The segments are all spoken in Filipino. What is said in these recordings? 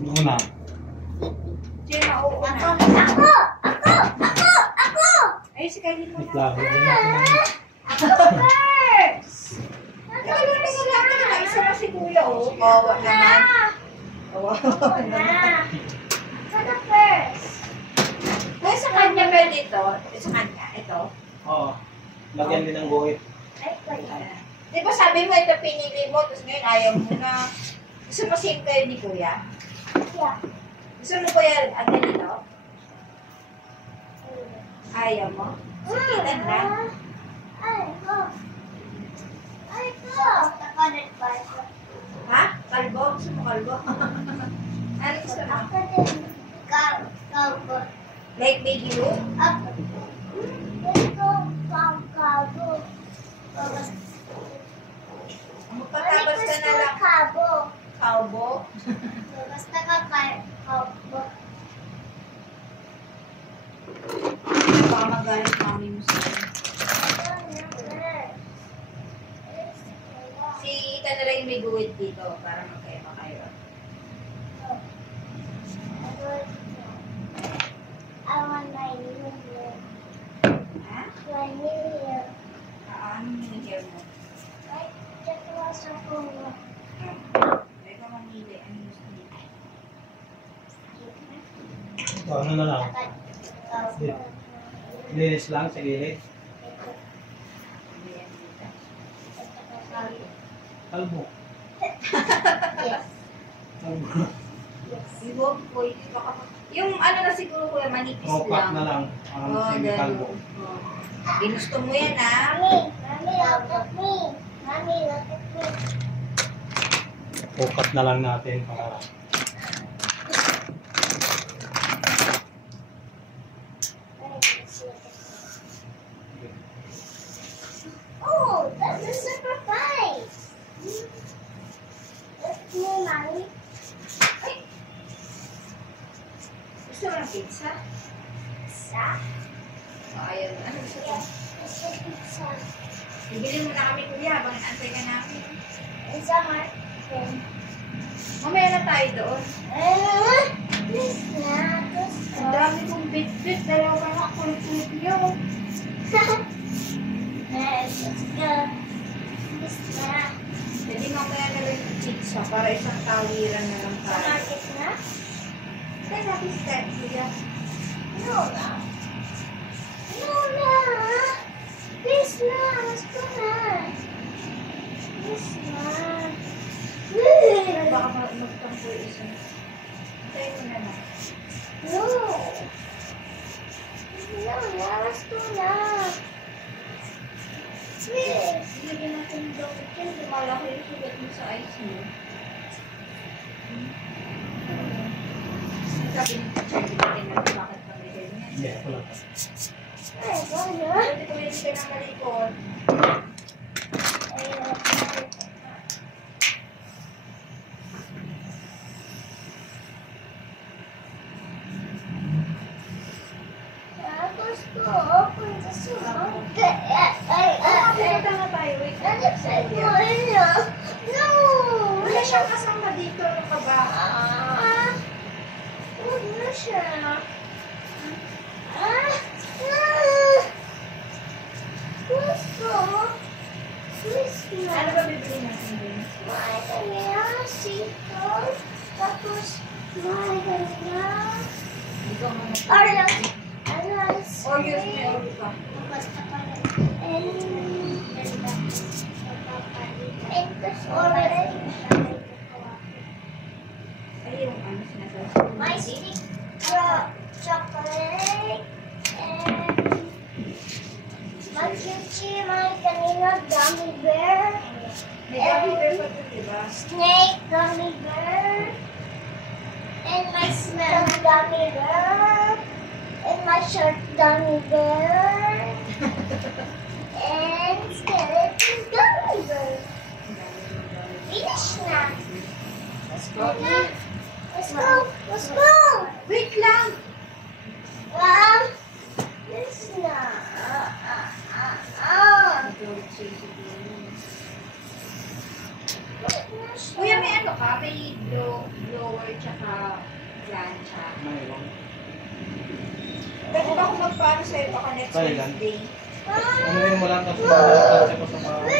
Ano na? Sino mauuna? Ako! Ay, si Kylie mo na. Itlaro din ako. Ako first! Teka, isa na si Kuya, oh. Kawawa naman. Kawawa naman. Ako na first. Ay, sa kanya ba dito? Sa kanya, ito. Oo. Lagyan din ng guhit. Ay, kaya. Di ba sabi mo ito pinili mo, tapos ngayon ayaw mo na. Gusto mo same kayo ni Kuya? Yeah. Gusto mo Kuya, ang ganito? Ayaw mo? Sakitan na. Ay, ko. Ay, ko. Ako na first. Ha? Kalbo? Gusto mo kalbo? Ano gusto mo? Ako din. Kalbo. Like baby look? Ako. Ito, kalbo. Magpatapos ka na lang. Kalbo. Kalbo? Basta ka kalbo. Baka magalit mami mo sa'yo. Si Ita na lang yung may guwit dito para magkaiba kayo. I want my new hair. Ha? My new hair. Anong hinihair mo? Ay, check mo sa puno. Teka mamili. Ano gusto mo? Ito, ano na lang? Linis lang sa gilid. Hindi yan dito. Kalbo. Yes. Kalbo. Iwag po. Yung ano na siguro kuya, manipis Ropak lang. na lang. Ang semi kalbo. Ginusto mo yan ha? Mommy, look at me. Mommy, look at me. Ropak na lang natin para Oh, that's a surprise. That's me, Mommy. Ay! Gusto mo ng pizza? Pizza? Ayaw na. Ano gusto mo? Yes, it's a pizza. Bibili mo na kami kuya habang antay ka namin. It's a martin. Mamaya na tayo doon. Please na. Ang dami kong bit-bit. Dalawa na ako ng studio. Yes, let's go. Please na. Hindi mamaya na lang yung pizza para isang tawiran na lang Sa tayo. market na? Kaya natin step kuya. No na. No na. Please na. Let's go na. Please na. Baka magtampo yung isa. Tayo mo na lang. No. No na. Let's go na. Please. Bigyan natin yung dokit yan. Lumalaki yung sugat mo sa eyes mo. Sabi ni teacher, bigyan natin bakit kami ganyan. yeah, wala. Ay, go na. Pwede ko hindi ka na malikot. Tapos ko, punta sa market. Punta na tayo. Wait lang. No! Wala siyang kasama dito. Ano ka ba? Huwag na siya. Gusto. Please na. Ano ba bibili natin din? May kanina, sito. Tapos, may kanina. Ikaw mo na. Oreos. Oreos. Oreos may Oreo pa. Basta pa rin. And this already. Ay, yung ano sinasabi. My stick chocolate and my kimchi, my kanina gummy bear, May gummy bear pa ito, diba? snake gummy bear, and my smell gummy bear, and my shirt gummy bear, and skeleton gummy bear. Finish na. Let's go. Let's go. Let's go. Wait lang! This na. Kuya, may ano? ano ka, may blower tsaka plancha. Mayroon. Pwede ba ako magpaano sa'yo baka next Kailan? Wednesday? Ano rin mo lang kasi kasi ko sa mga...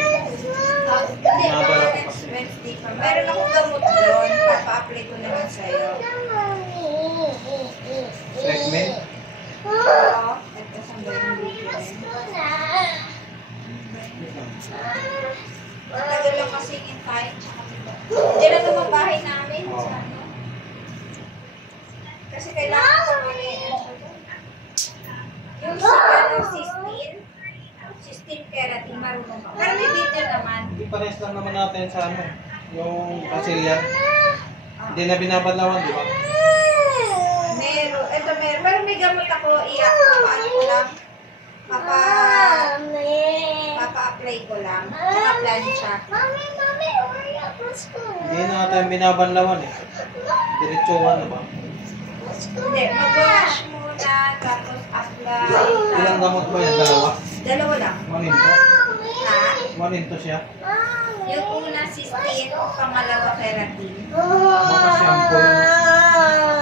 Hindi, baka next Wednesday pa. Meron akong gamot doon. Papa-apply ko naman sa'yo. Treatment? Oo. Ito sa video. Matagal lang kasi yung time. Diyan na naman bahay namin. Sa ano. Kasi kailangan ko yung cysteine keratin, marunong ka. Pero may video naman. Hindi pares lang naman natin sa ano, yung Brazilian. Hindi na binabalawan, di ba? Meron. Ito meron. Pero may gamot ako. Papaano ko lang. Papa-apply ko lang. Tsaka plancha. Hindi na natin binabanlawan eh. Diretsuhan na ba? Hindi. Mag-wash muna. Tapos apply. Ilang gamot ba yan? Dalawa? Dalawa lang. Maninto? Ha? Maninto siya? Yung una cysteine, pangalawa keratin. Baka shampoo yun.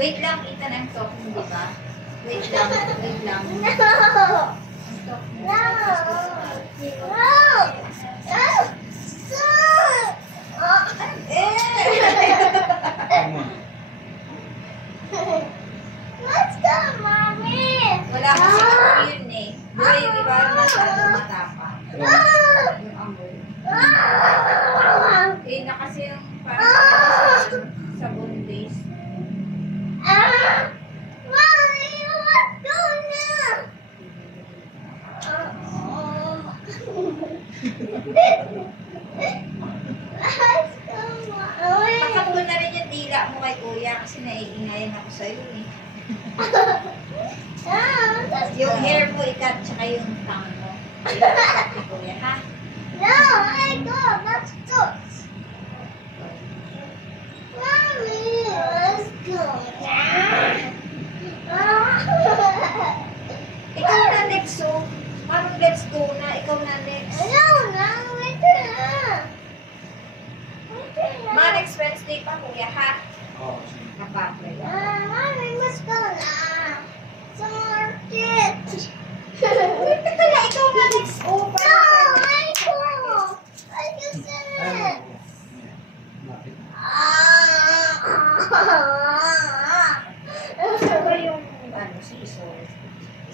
Wait lang, ita ng talk mo, di ba? Wait lang. Ang talk mo. Tama. Wala kasi amoy yun eh. Di ba yung iba masyadong matapang? Yung amoy. Eh, na kasi yung parang sa bundis. Pakap ko na rin yung dila mo kay kuya kasi naiingayan ako sa'yo eh. Yung hair mo ikat tsaka yung tongue mo. Ikat ni kuya, ha? Ikaw na next, so. Parang let's go na. Ikaw na next. Mga next Wednesday pa, kuya, ha? Oo, sige. Kapapay. Wait, teka lang. Ikaw na next. Oh, parang Ayun. Lapit. Ano ba yung ano, scissors?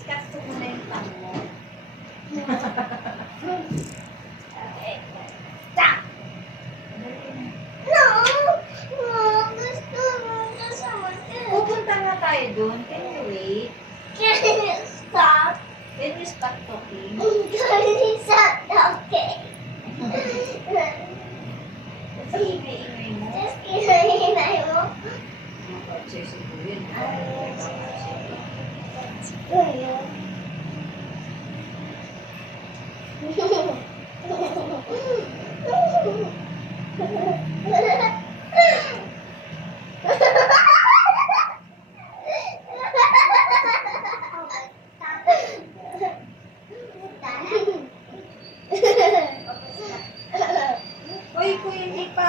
Ikat ko muna yung tongue mo. Stop! Pupunta nga tayo doon. Can you wait? Can you stop talking? Kasi ingay-ingay mo. Mga kotse si Kuya. Uy, Kuya, hindi pa.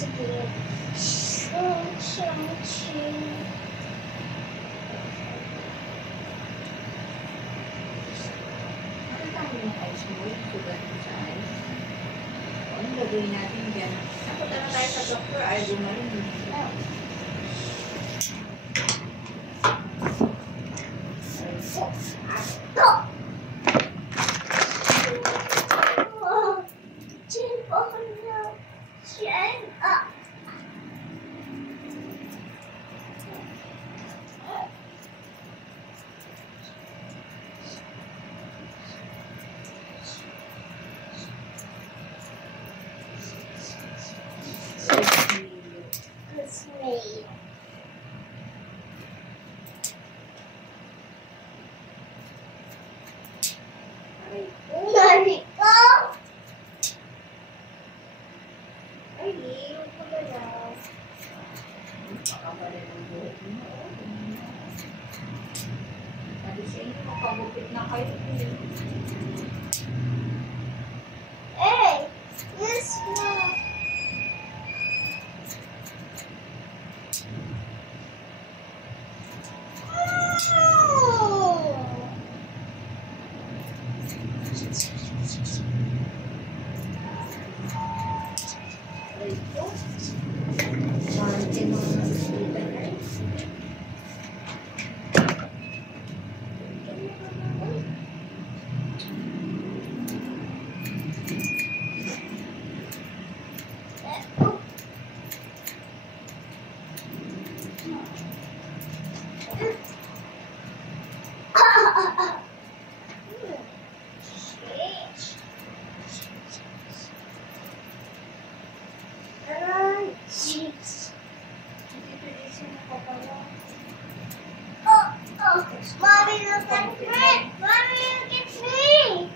Sige. Ano tayo ng ice mo? Sugat mo sa ice. O, anong gagawin natin dyan? Napunta na tayo sa doktor. Ay, gumaling. It's me. Mommy, go! Ay, huwag ko na daw. Makakabalay ng buhok mo. Sabi sa inyo, magpagupit na kayo. Hey, this one. Ay, ito. Sante mga nagsulita na rin. Jeez. Hindi pwede siya nakapala. Oh, Mommy, look at me. Mommy, look at me.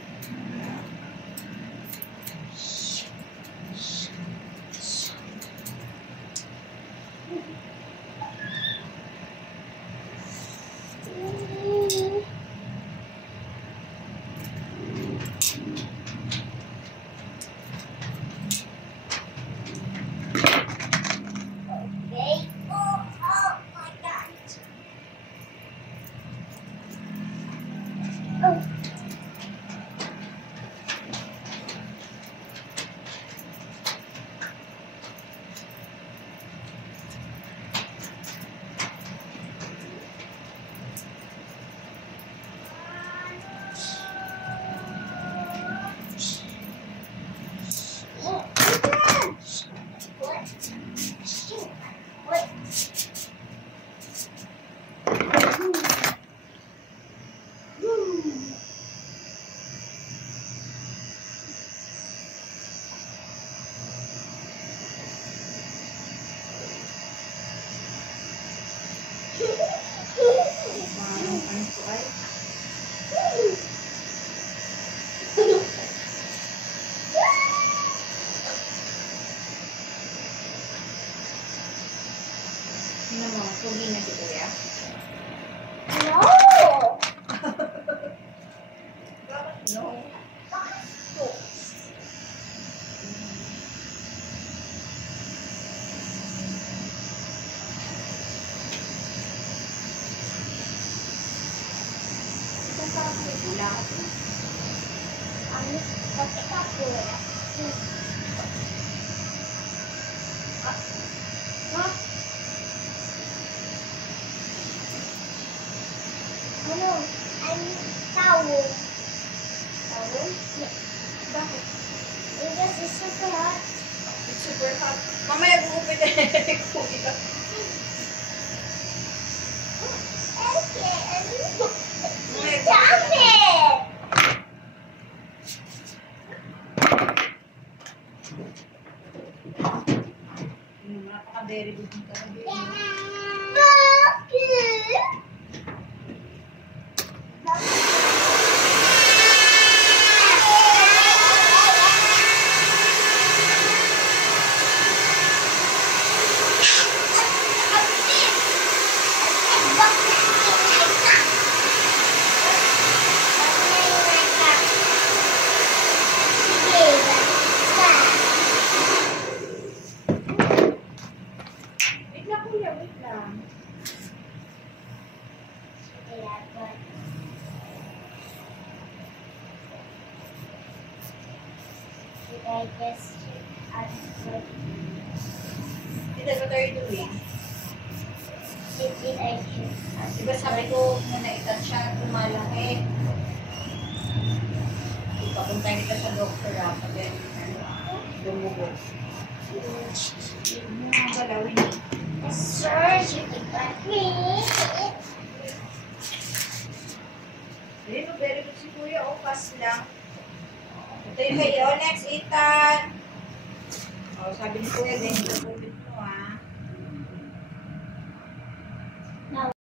Okay. Oh my God. Oh. What? Parang ano po ay. Ano mo, pugi na si Kuya? No. No. Ito parang may ulat. Ano? Bakit ako? Ha? Ano? Ano? Towel. Towel? Bakit? Because it's super hot. It's super hot. Mamaya gugupit na Kuya. Okay. Mamaya Stop it! Napaka-very good yung talaga. Sige, basta. digestion and food. Ito, what are you doing? Digestion. Diba sabi ko, muna itat siya, lumalaki. Papuntahin kita sa doktor pag yan, lumubo. Ano ang galawin? Sir, you can let me. Very good si Kuya, o pass lang. Ito yung kayo, next, Ethan. O, sabi ni Kuya, ganyan.